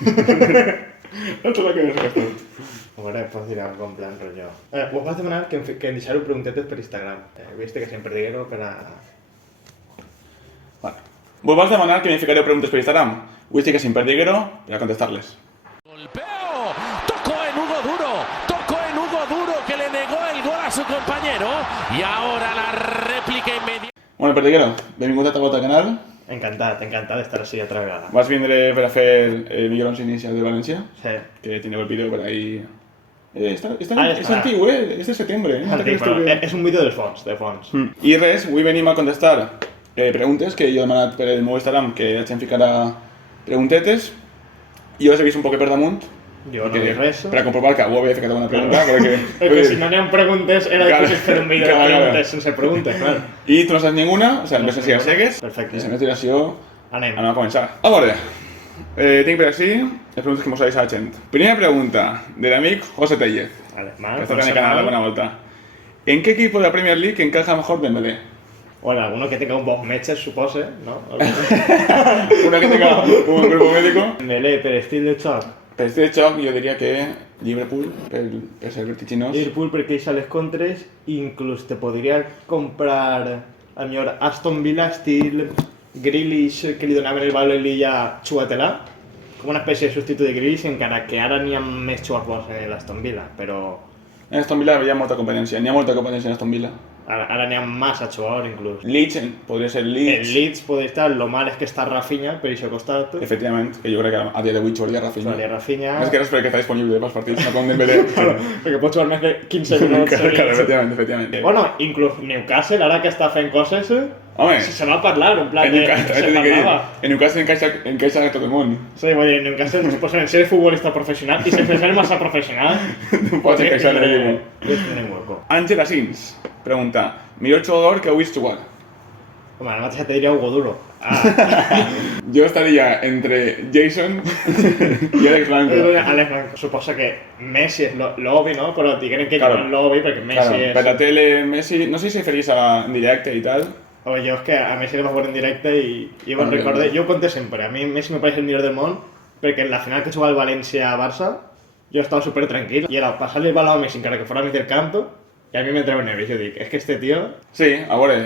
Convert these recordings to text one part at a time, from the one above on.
No te lo que és aquesta. Veure, pots dir algo en plan rotllo. Vos vas demanar que em deixaru preguntetes per Instagram. Viste que sempre diguero per a... Vale. Vos vas demanar que me ficareu preguntes per Instagram. Vull dir que sin perdiguero per a contestar-les. Golpeo, tocó en Hugo Duro que le negó el gol a su compañero y ahora la réplica inmediata. Bueno, perdiguero, benvingut a ta volta al canal. Encantat d'estar així altra vegada. Vas vindre per a fer millors inicials de València, Sí. que teniu el vídeo per ahí. És està. antiu, és de setembre. Antic, però és un vídeo de fons. I res, avui venim a contestar preguntes que jo he demanat per el meu Instagram, que la gent ficarà preguntetes. Jo les he vist un poc per damunt. Jo no dic res. Per a comprovar que algú havia ficat alguna pregunta, Perquè si no n'hi ha preguntes, era difícil fer un vídeo de Claro. preguntes sense preguntes, clar. I tu no saps ninguna, o sigui, només si ja segues. Perfecte. I sense més dilació, Anem. anem a començar. A veure, tinc per així les preguntes que mos ha deixat la gent. Primera pregunta, de l'amic José Tellez. Vale, Que está en el canal, buena vuelta. ¿En qué equipo de la Premier League encaja mejor Dembélé? Bueno, alguno que tenga un bon metge, supose, no? Una que tenga un grupo médico. Dembélé, per estil de xoc. Per este xoc jo diria que Liverpool, per ser vertiginós. Liverpool perquè eixa les contres, inclús te podria comprar a millor Aston Villa estil Grealish que li donaven el valor i l'illa xugatela, com una espècie de substitut de Grealish, encara que ara n'hi ha més xugadors en l'Aston Villa, però En Aston Villa hi ha molta competència, n'hi ha molta competència en Aston Villa. ara n'hi ha massa xugadors inclús. Leeds, podria ser El Leeds. Leeds podria estar, lo mal és que està Rafinha per això costat, Efectivament, que jo crec que a dia d'avui jugaria Rafinha. Jugaria Rafinha. Més que res perquè està disponible pels partits, no com Dembélé. perquè pot jugar més de 15 minuts Claro, seguits. efectivament. Bueno, inclús Newcastle, ara que està fent coses, Home, se va a parlar, en plan en de... Newcastle, Se parlava. en Newcastle encaixa a tot el món. Sí, vull dir, en Newcastle, pues, en ser futbolista professional i sense ser massa professional... No pots encaixar en el equip. Tenen hueco. Àngel Asins pregunta, millor jugador que heu vist jugar? Home, ara mateix te diria Hugo Duro. Ah, Jo estaria entre Jason i Alex Blanco. Alex Blanco. Suposa que Messi és l'obvi, no? Però diguem que Claro. no és l'obvi perquè Messi Claro, és... per la tele, Messi, no sé si feliç en directe i tal. Oye, jo és que a Messi el va veure en directe i jo me'n Ah, recordo, bien. jo ho conté sempre, a mi Messi me pareix el millor del món perquè en la final que jugava el València-Barça jo estava super tranquil i era passar-li el balón a Messi encara que fora a mig del campo i a mi m'entrava nervis, jo dic, és que este tío... Sí, a veure,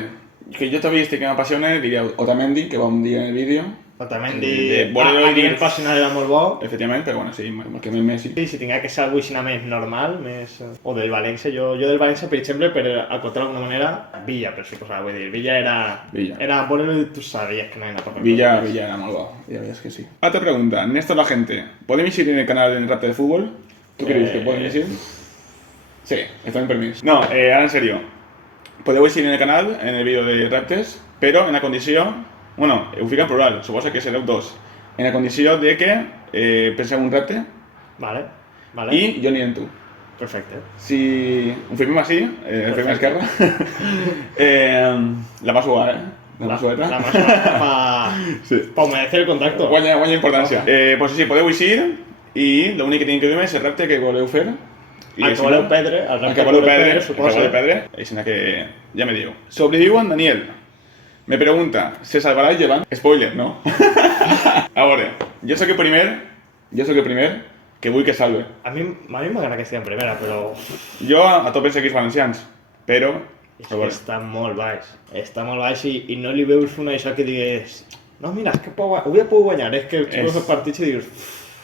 que jo t'he vist i que m'apassiona, diria Otamendi, que vam dir en el vídeo. Otamendi, bueno, a nivell personal era molt bo. Efectivament, però bueno, sí, que més Messi. Sí, si tingués que ser algú així més normal, més... O del València, jo del València, per exemple, per acotar d'alguna manera, Villa, per suposar, vull dir, Villa era... Villa. Era bueno i tu sabies que no era per Villa era molt bo, ja veus que sí. Altra pregunta, Néstor la gente, ¿podem eixir en el canal en Rapte de Fútbol? ¿Tú crees que podem eixir? Sí, está en permís. No, ahora en serio. Podeu eixir en el canal, en el vídeo de Raptes, però en la condició... Bueno, ho fica en plural, suposo que sereu dos. En la condició de que penseu un repte Vale, vale. i jo aniré amb tu. Perfecte. Si ho firmem així, el firmem a esquerra, la mà suar, La mà sueta. La mà sueta pa... Sí. Pa humedecer el contacto. Guanya importància. Pues sí, podeu eixir i l'únic que tinc que dir és el repte que voleu fer. Al que voleu perdre, al Al repte que voleu perdre, perdre, al que suposo. voleu perdre, és en que ja me diu. Sobreviu en Daniel. Me pregunta, ¿se salvará el Llevant? Spoiler, ¿no? A veure, jo sóc el primer que vull que salve. A mi m'agrada que estigui en primera, però... Jo a tope els equips valencians, però... És que està molt baix. Està molt baix i no li veus una això que digues... No, mira, és que avui puc guanyar, és que tu veus el partit i dius...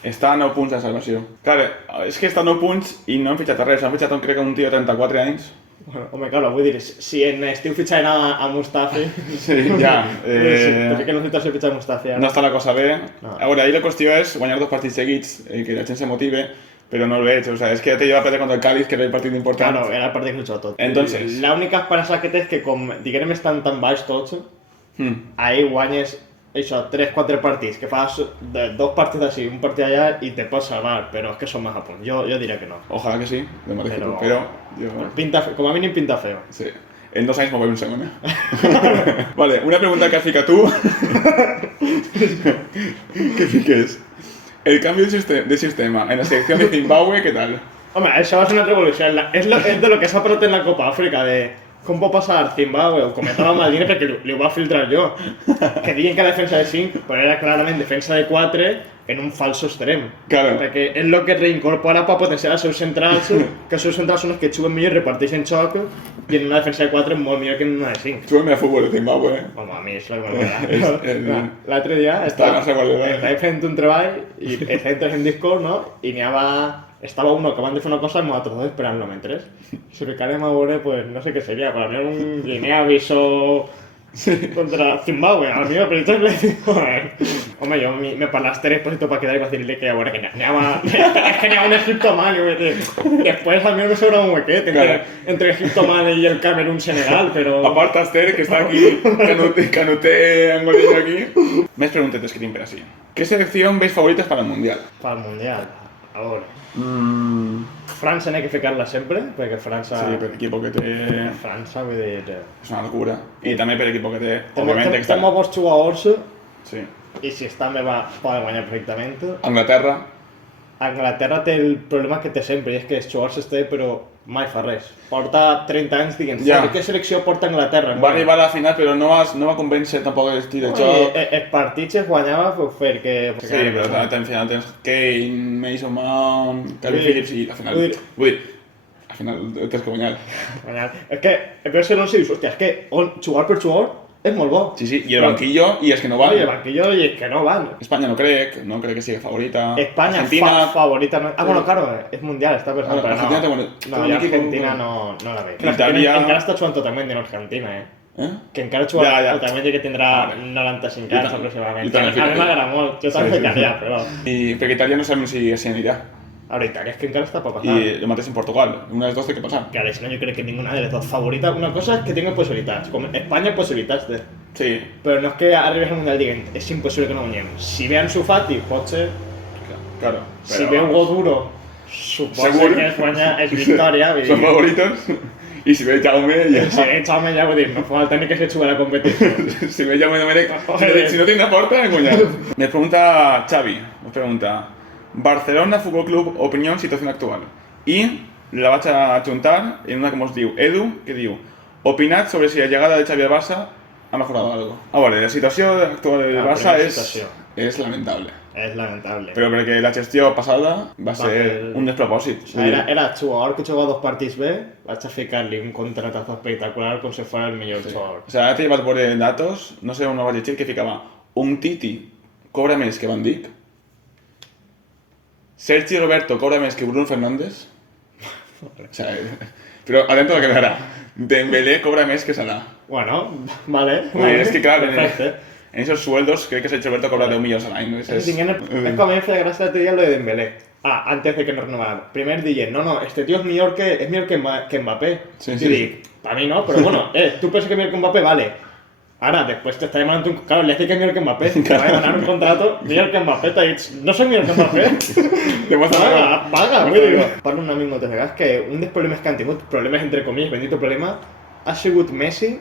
Està a 9 punts de salvació. Clar, és que està a 9 punts i no han fitxat a res. Han fitxat crec que un tio de 34 anys. Bueno, home, claro, vull dir, si en estiu fitxant a Mustafi... Sí, ja. Te fiquen una situació de fitxar a Mustafi ara. No està la cosa bé. No. A veure, ahí la qüestió és guanyar 2 partits seguits, que la gent se motive, però no el veig. O sea, és que ja te lleva a perdre contra el Cádiz, que era el partit important. Claro, era el partit que ho jugava tot. Entonces... L'única esperança que té és que com, diguem, estan tan baix tots, Hmm. ahí guanyes això, 3-4 partits, que fas 2 partits així, un partit allà i te pots salvar, però és que són més a punt. Jo diria que no. Ojalá que sí, de mateix que tu, Però- però... Jo... Pinta, com a mínim pinta feo. Sí. En 2 anys m'ho veig un segon, Vale, una pregunta que has ficat tu. que fiques. El cambio de sistema en la selección de Zimbabue, ¿qué tal? Home, això va ser una revolució. És de lo que s'ha parlat en la Copa Àfrica, de com pot passar Zimbabue, ho comentava Maldini perquè li ho va filtrar jo. Que diuen que la defensa de 5, però era clarament defensa de 4, en un falso extrem. Claro. Perquè és el que reincorpora per potenciar els seus centrals, que els seus centrals són els que juguen millor i reparteixen xoc, i en una defensa de 4 és molt millor que en una de 5. Súbeme a fútbol de Zimbabue. Home, a mi és la que m'agrada. L'altre dia Estava fent un treball i estava en Discord, no? I n'hi havia... Estava uno acabant de fer una cosa i nosaltres dos esperant-lo mentre. Si ficarem a veure, pues no sé què seria, per a mi un Guinea-Bissau contra Zimbabue, a mi per exemple, home, jo me parlaste despacito para quedar y decirle que ahora que n'hi ha un Egipto-Man, después a mí me sobra un huequete entre Egipto-Man y el Camerún-Senegal, però... Aparte Aster, que està aquí, Canuté angolino aquí. Més preguntetes que tinc per així. ¿Qué selección veis favoritas para el Mundial? Para el Mundial, ahora. França n'hi ha que ficar-la sempre, perquè França... Sí, per equipo que té... França, vull dir... És una locura. I també per equipo que té, òbviamente, que té molt bons jugadors, Sí. i si estan bé poden guanyar perfectament. Anglaterra. Anglaterra té el problema que té sempre, i és que els jugadors es té, però mai fa res. Porta 30 anys dient, què selecció porta Anglaterra? Va arribar a la final, però no va convèncer tampoc l'estil de joc. Els partits es guanyava perquè... Sí, però també al final tens Kane, Mason Mount, Calvin Phillips i al final... Vull dir, al final tens que guanyar. És que, veus que no si dius, hòstia, és que jugar per jugar és molt bo. Sí, sí, i el banquillo i els que no van. I el banquillo i els que no van. Espanya no crec que sigui favorita. Espanya favorita no... bueno, claro, és mundial, està pensant, però Argentina té no, i Argentina no la veig. Itàlia... Encara està jugant totalment en Argentina, Que encara juga totalment i que tindrà 95 anys aproximadament. A mi m'agrada molt, jo també ficaria, però... I perquè Itàlia no sabem si anirà. Ahora Italia es que encara está para pasar. Y el mateix en Portugal, una de les dos té que passar. Claro, si no, yo creo que ninguna de las dos favoritas. Una cosa es que tenga posibilidades, como España posibilidades de... Sí. Pero no es que arribes al Mundial digan, es imposible que no guanyem. Si ve Ansu Fati, pot ser... Claro. Si ve Hugo Duro, suposo que España es victoria. Son favoritos. Y si ve Jaume, ya... Si ve Jaume, ja vull dir, no fa falta ni que se xuga la competició. Si ve Jaume Domenech, si no tiene una porta, guanyar. Me pregunta Xavi, Barcelona Futbol Club, opinió, situació actual. I la vaig a adjuntar en una que ens diu Edu, que diu opinat sobre si la llegada de Xavi al Barça ha mejorado algo. A veure, la situació actual del Barça és lamentable. És lamentable. Però perquè la gestió passada va ser un despropòsit. O sea, era jugador que jugava dos partits bé, vaig a ficar-li un contratazo espectacular com si fuera el millor jugador. O sigui, ara t'hi vaig veure datos, no sé on ho vaig llegir, que ficava un Titi cobra més que Van Dijk, Sergi Roberto cobra més que Bruno Fernández. O sea, pero atento a lo que verá. Dembélé cobra més que Salah. Bueno, vale. Es que claro, en esos sueldos creo que Sergi Roberto cobra 10 millones al año. Es como a mí me fue de gracia el otro día lo de Dembélé. Antes de que no renovara. Primer dije, no, este tío es mejor que Mbappé. Sí, y dije, para mí no, pero bueno, tú piensas que es mejor que Mbappé, vale. Ahora, después te está llamando un... Claro, le hace que es mejor que Mbappé. Te va a ganar un contrato mejor que Mbappé. Te ha dicho, no soy mejor que Mbappé. Paga, muy bien. Parlo un amic moltes vegades que un dels problemes que han tingut, problemes entre comillas, bendito problema, ha sigut Messi.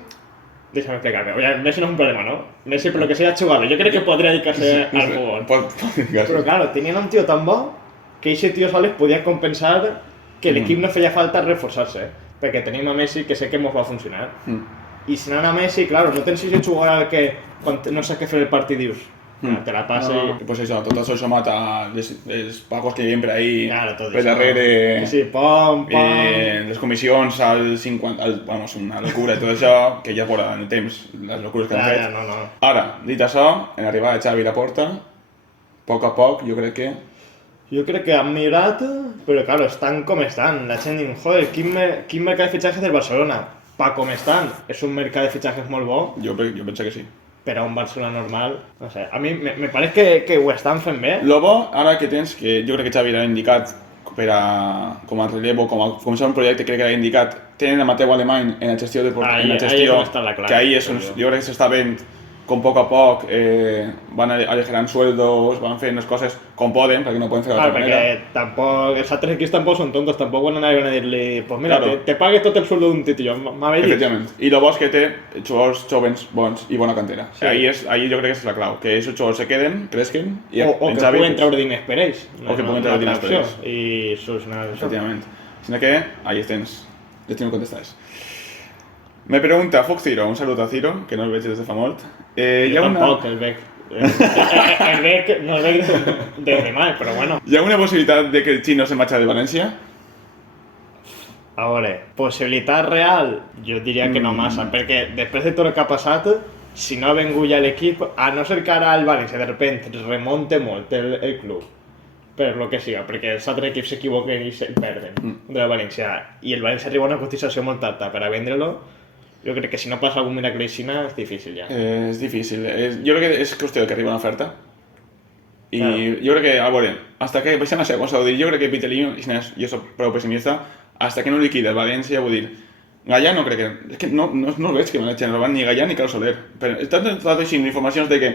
Déjame explicarme. Oye, Messi no es un problema, ¿no? Messi, por lo que sea, ha jugado. Yo creo que podría dedicarse al fútbol. Pero claro, tenían un tío tan bo que ese tío soles podía compensar que el equip no feia falta reforçar-se. Perquè tenim a Messi que sé que ens va funcionar. I si anant a Messi, claro, no tens ese jugador que quan no saps què fer el partit dius te la passa i... Pues eso, tot això se mata els pagos que hi ha per ahí, claro, per darrere, sí, pom, les comissions al 50, vamos, una locura i tot això, que ja fora en el temps, les locures que han fet. No. Ara, dit això, en l'arribada de Xavi a la porta, a poc, jo crec que... Jo crec que han millorat, però claro, estan com estan. La gent diu, joder, quin mercat de fitxatges del Barcelona? Pa com estan, és un mercat de fitxatges molt bo. Jo penso que sí. Però un Barcelona normal, no sé, a mi me pareix que ho estan fent bé. Lo bo, ara que tens, que jo crec que Xavi l'ha indicat per a, com a relevo, com a començar un projecte, crec que l'ha indicat, tenen a Mateu Alemany en la gestió de que ahí és jo crec que s'està veient com a poc van aligerant sueldos, van fent les coses com poden, perquè no poden fer d'altra manera. Perquè tampoc, els altres equips tampoc són tontos, tampoc van anar a dir-li, pues mira, te pagues tot el sueldo d'un titilló, m'ha dit. Efectivament. I el bo és que té jugadors jovens bons i bona cantera. Sí. Ahí jo crec que és la clau, que aquests jugadors se queden, cresquen i o que puguen treure diners per ells. O que puguen treure diners per ells. I solucionar això. Efectivament. Sinó que ahí tens, les tinc contestades. Me pregunta Fox Ciro, un saludo a Ciro, que no el veig des de fa molt. Jo tampoc el veig. El Bec no el Bec desde mal, però bueno. Hi ha una possibilitat de que el Xino se marxa de València? A veure, possibilitat real? Jo diria que no massa, perquè després de tot el que ha passat, si no ha vengut ja l'equip, a no ser que ara el València de repente remonte molt el club, per lo que siga, perquè els altres equips s'equivoquen i se perden de la València, i el València arriba a una cotització molt alta per a vendre-lo, jo crec que si no passa algun miracle així és difícil ja. És difícil. Jo crec que és qüestió de que arriba una oferta. I jo crec que, a veure, hasta que, deixa'm això, cosa ho dir, jo crec que Pitelino, jo soc prou pessimista, hasta que no liquida el València, vull dir, Gallà no crec que... És que no veig que manegin robant ni Gallà ni Carlos Soler. Però estan així informacions de que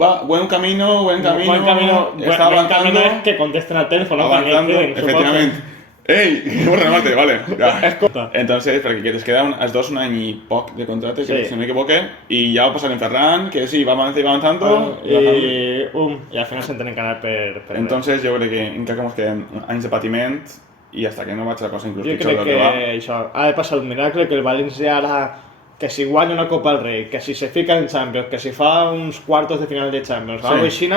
va, buen camino, está avanzando. Es que contesten al teléfono. Avanzando, efectivamente. ¡Ey! Hemos remate, vale. Ya. Entonces, perquè es queda els dos un any i poc de contracte, que si no m'equivoque, i ja va passar en Ferran, que sí, va avanzando, i al final s'entenen canal per... Entonces, jo crec que encara que queden anys de patiment, i hasta que no vaig la cosa inclús pitjor del que va. Jo crec que això ha de passar un miracle, que el València ara, que si guanya una Copa del Rei, que si se fica en Champions, que si fa uns cuartos de final de Champions, algo així,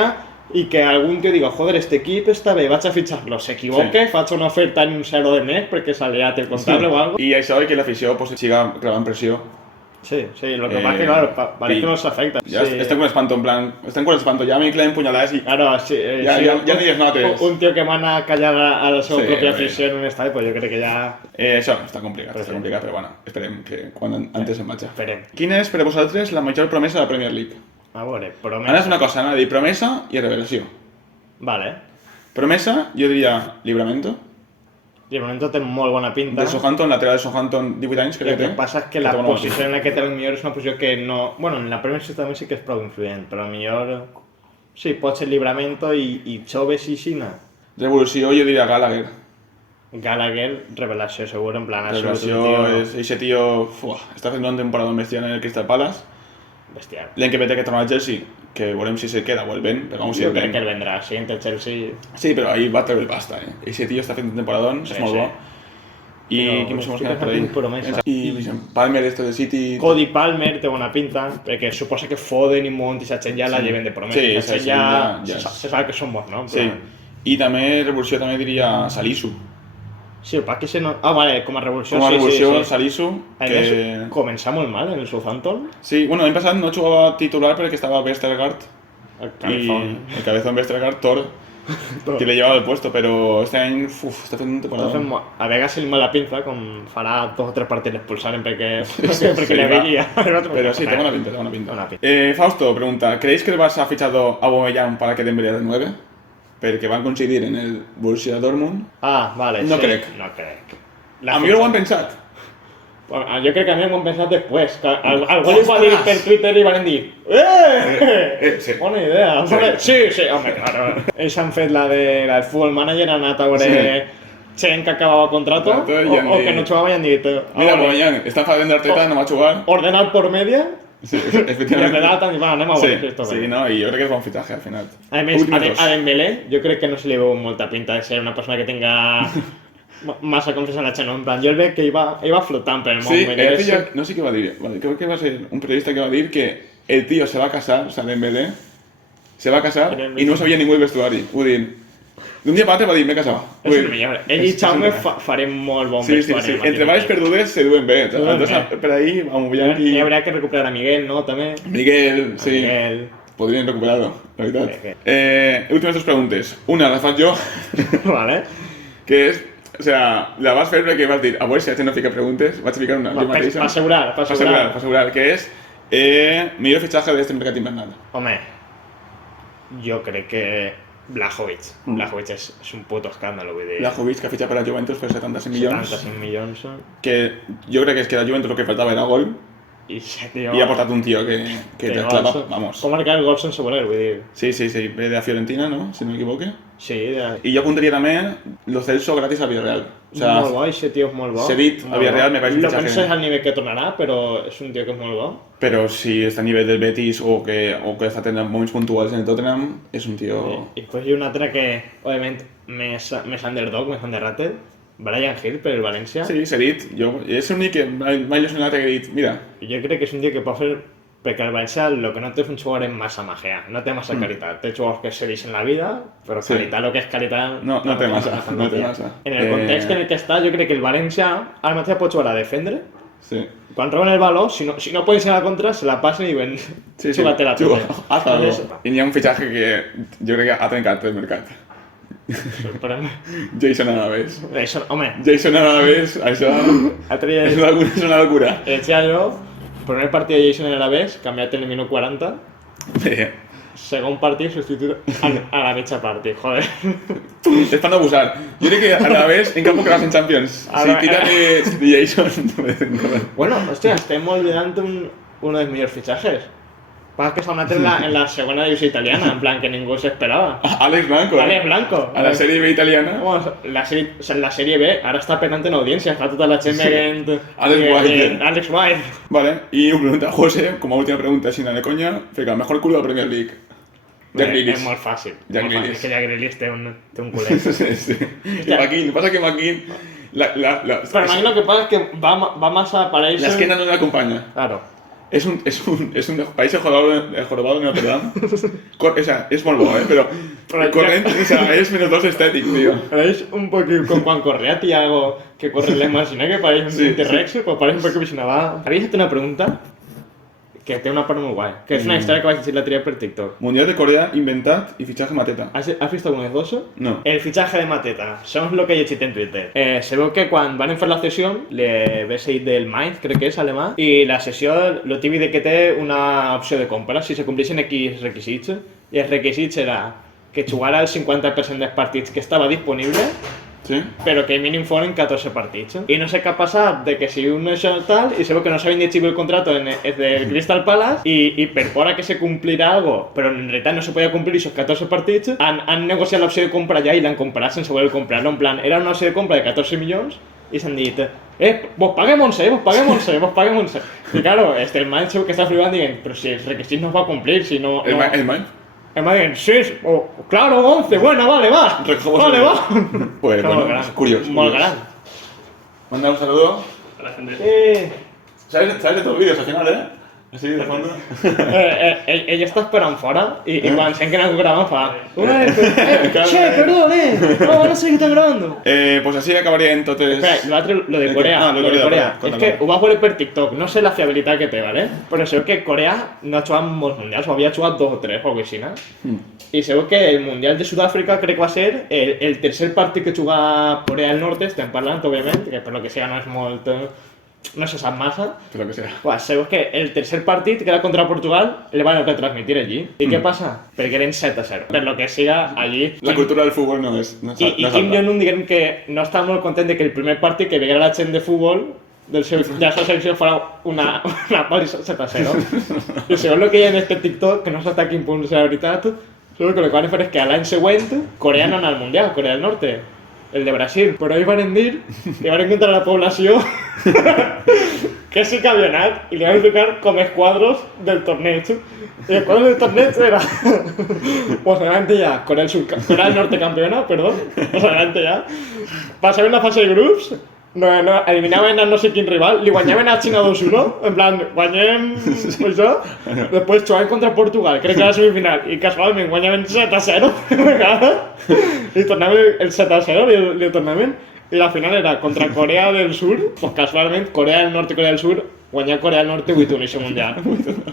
i que algun tio diga, joder, este equip està bé, vaig a fitxar-lo, s'equivoque, faig una oferta en un 0 de mes perquè s'ha liat el comptable o algo. I això i que l'afició pues, siga clavant pressió. Sí, lo que pasa es que claro, parece que nos afecta. Ya sí. Están con el espanto en plan, están con el espanto, ya me claven puñaladas y... Claro, sí, ya ni les notes. Un tío que van a callar a la seva pròpia afició en un estadi, pues jo crec que ja... Això està complicat, però bueno, esperem que quan antes se'n marxa. Esperem. Quina és per a vosaltres la major promesa de la Premier League? A veure, promesa... Ara és una cosa, anava a dir promesa i revelació. Vale. Promesa, jo diria Libramento. Libramento té molt bona pinta. De Southampton, lateral de Southampton, 18 anys, crec que té. El que passa és que la posició en la que té millor és una posició que no... Bueno, en la Premier League també sí que és prou influent, però millor... Sí, pot ser Libramento i Choves i Xina. Revolució, jo diria Gallagher. Gallagher, revelació segur, en plan... Revelació, ese tío... Està fent un temporada bestial en el Crystal Palace. Bestial. L'any que ve té que tornar al Chelsea, que veurem si se queda o el ven, però vamos si el ven. Jo crec que el vendrà, sí, entre Chelsea... Sí, però ahí va treure el pasta, Ese tío està fent un temporadón, és molt bo. I qui més hemos quedat per ahí? I Palmer, esto de City... Cody Palmer té bona pinta, perquè suposa que Foden i Mount i Sachin ja la lleven de promesa. Sí, ja se sap que són bons, no? Sí. I també, revolució, també diria Salisu. Sí, el que se no... Ah, vale, com a revolució, com a revolució, Salisu, que... Comença molt mal en el Southampton. Sí, bueno, l'any passat no jugava titular perquè estava Vestergaard. El cabezón. El cabezón Vestergaard, Thor, que le llevava el puesto, però este any, està fent un temporada. A vegades se li mala pinta, com farà 2 o 3 partits l'expulsaren perquè le veía. Pero sí, tengo una pinta. Fausto pregunta, ¿creéis que el Barça ha fichado a Aubameyang para que Dembélé renueve? Perquè van coincidir en el Borussia Dortmund. Ah, vale, no sí. Crec. No crec. A mi ho han pensat. Bueno, jo crec que a mi ho han pensat després. Algú li va dir per Twitter i van dir sí. Bona idea. Sí, home, claro. Ells han fet la del Football Manager, han anat a veure gent que acabava contrato o que no jugava i han dit mira, Aubameyang, està fadent d'Arteta, no va jugar. Ordenat por media. Sí, efectivamente. Y anem a veure esto. Sí, no, y yo creo que es buen fichaje al final. A Dembélé, yo creo que no se le veo molta pinta de ser una persona que tenga massa confiança en la Xeno. En plan, jo el veig que iba flotant per el món. Sí, no sé què va dir. Creo que va ser un periodista que va dir que el tío se va a casar, o sea, Dembélé, se va a casar y no sabia ningú el vestuari. Vull dir, d'un dia per l'altre va dir, m'he casat. És el millor. Ell i Jaume farem molt bon vestuari. Sí. Entre baix perdudes se duen bé. Entonces, per ahí, Aubameyang i... Hi haurà que recuperar a Miguel, no? També. Miguel, sí. Podrien recuperar-lo, la veritat. Últimes 2 preguntes. Una la faig jo. Vale. Que és, o sea, la vas fer perquè vas dir, a veure si la gent no fica preguntes, vaig ficar una jo mateixa. Per assegurar, que és millor fitxatge d'este mercat invernal. Home, jo crec que Blajovic. Blajovic és un puto escàndalo, vull dir. Blajovic, que ha fitxat per a Juventus per 75 milions. 75 milions. Que jo crec que és que a Juventus el que faltava era gol. I ha portat un tío que te clava, vamos. Com marcar el gol sense voler, vull dir. Sí, ve de Fiorentina, ¿no? Si no me equivoque. Sí, I jo apuntaria també Lo Celso gratis a Villarreal. O sea, molt bo, aquest tio és molt bo. Cedit a Villarreal me parece un fichaje. No sé al nivell que tornarà, però és un tio que és molt bo. Però si està a nivell del Betis o que està tenint moments puntuals en el Tottenham, és un tio... I després hi ha un altre que, òbviament, més underdog, més underrated, Brian Hill per el València. Sí, Cedit. És l'únic que m'ha il·lusionat que he dit, mira... Jo crec que és un tio que pot fer perquè el València el que no té és un jugador en massa màgia, no té massa qualitat. Té jugadors que se deixen la vida, però Sí. qualitat, el que és qualitat... No té massa, no té massa. En el context en el que està, jo crec que el València ara mateix pot jugar a defendre. Sí. Quan roben el baló, si no poden ser a la contra, se la passen i diuen, juga-te-la tu. Haz algo. I n'hi ha un fitxatge que jo crec que ha trencat el mercat. Sorprèn. Jason Alaves. Això, home, Jason Alaves, això l'altre dia és una locura. decía jo, primer partit de Jason en Alavés, canviat en el minut 40, Bé, segon partit substitut a la mitja partit, joder. és per no abusar. Jo crec que Alaves en cap poc en Champions. Si Ara- tira de Jason... Bueno, hostia, estem olvidant uno dels millors fitxatges. Pasa que s'ha anat en la segona divisió italiana, en plan que ningú s'esperava. Alex Blanco, Alex Blanco. A la sèrie B italiana. Bueno, la sèrie B ara està penant en audiència, està tota la gent veient... Alex White. Alex White. Vale, y una pregunta a José, como última pregunta, sin nada de coña. Fica, mejor culo de la Premier League. Jack És Grealish. molt fàcil. Jack molt fàcil, Grealish. que Jack Grealish té un culet. Sí, sí. Y Joaquín, pasa que Joaquín... Pero imagino lo que pasa es que va más a aparèixer... La esquina no le acompaña. Claro. Es un país el jorobado de Notre Dame. O sea, es molt bo, pero corriente, o sea, es -2 estético, tío. Pareix un poquito con Juan Correa, Tiago, que corre la imagina que pareix un Sí, T-Rex, pues pareix un poco visionava. Havies fet una pregunta que té una part molt guai, que és una història que vaig llegir la tria per TikTok. Mundial de Corea inventat y fichaje Mateta. ¿Has visto alguno de dos? No. El fichaje de Mateta, segons lo que he llegit en Twitter. Se veu que quan van fer la sessió, le ve seguit del Mainz, crec que és alemà, i la sessió, lo típic que té una opció de compra, si se compleixen X requisits, i els requisits era que jugara el 50% dels partits que estava disponible, Sí? però que mínim foren 14 partits. I no sé què ha passat de que si un això tal, i se veu que no s'havien llegit el contrato del Crystal Palace, i per por a que se complirà algo, però en realitat no se podia complir aquests 14 partits, han negociat l'opció de compra ja i l'han comprat sense voler comprar-lo. En plan, era una opció de compra de 14 milions i s'han dit, vos paguem 11, vos paguem 11, vos paguem 11. I claro, el man segur que està flipant dient, però si els requisits no es va complir, si no... El Mind. El man dient, sí, claro, 11, bueno, vale, va, Recogemos vale, el- va. Pues Molt bueno, gran, es curioso. Molt gran. Manda un saludo. ¿Sabes de todos los vídeos al final, eh? Así de fondo. Ella està esperant fora i quan sent que aneu gravant fa... Che, perdón, no, van a seguir tan grabando. Pues así acabaría entonces. Espera, l'altre, lo de Corea, lo de Corea. És que ho va veure per TikTok, no sé la fiabilitat que té, ¿vale? Però sé que Corea no ha jugat molts mundials, o havia jugat 2 o 3 o alguna cosa així. I sé que el Mundial de Sud-àfrica crec que va ser el tercer partit que jugà Corea del Norte, estem parlant, òbviament, que per lo que sea no és molt... no se sap massa. Pues lo que sea. Pues sabeu que el tercer partit, que era contra Portugal, el van a retransmitir allí. ¿Y qué pasa? Perquè eren 7-0. Per lo que siga, allí... La cultura del fútbol no es. No es, I no es Kim alta. Jong-un diguem que no estava molt content de que el primer partit que veia la gent de futbol de la seva selecció fora una pal·li 7-0. I segons el que hi ha en este TikTok, que no sé hasta quin punt és la veritat, segons que el que van fer és que l'any següent Corea no anà al Mundial, Corea del Norte, el de Brasil. Però ells van dir que van encontrar la població que sí que havia anat i li van explicar com els quadros del torneig. I els quadros del torneig era... Pues adelante ya, Corea del Norte campeona, perdón. Pues adelante ya. Pasaven la fase de grups, eliminaven a no sé quin rival, li guanyaven a Xina 2-1, en plan, guanyem això, després jugaven contra Portugal, crec que era la semifinal, i casualment guanyaven 7-0, i tornaven el 7-0, li tornaven, i la final era contra Corea del Sur, pues casualment Corea del Norte i Corea del Sur, guanyar Corea del Norte 8-1 en aquest mundial.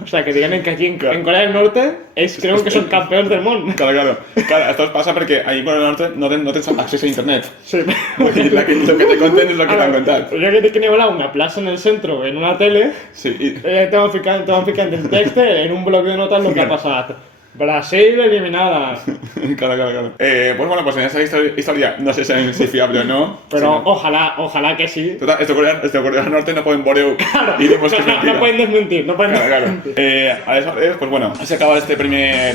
O sea, que digan que aquí en Corea del Norte ells creuen que són campeons del món. Claro. Esto pasa porque ahí por el norte no tens acceso a internet. Sí. Lo que te conten es lo que te han contado. Jo que tenia una plaça en el centre, en una tele, Sí. Y... te van ficant el text en un bloc de notas lo que ha passat. Brasil eliminada. Claro. Pues bueno, pues en esta historia no sé si es fiable o no. Pero Sí, ojalá que sí. Total, esto Corea del Norte no pueden boreu y dimos que es mentira. No pueden desmentir, no pueden Claro. desmentir. Aleshores, pues bueno, se acaba este primer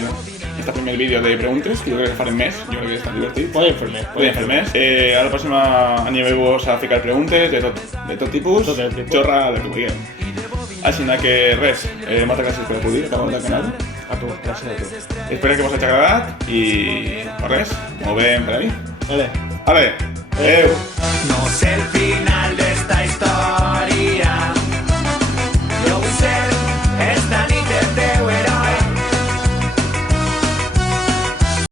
vídeo de preguntes, que jo crec que farem més, jo crec que està divertit. Podem fer més. Podem fer més. A la pròxima animeu-vos a ficar preguntes de tot tipus, Tot el tipus. xorra, del que vulgueu. Així que res, moltes gràcies per acudir al canal. A tu, gràcies a tu. Espero que vos hagi agradat i res, molt bé per ahí. Vale. Ale, adeu! No sé el final de esta historia.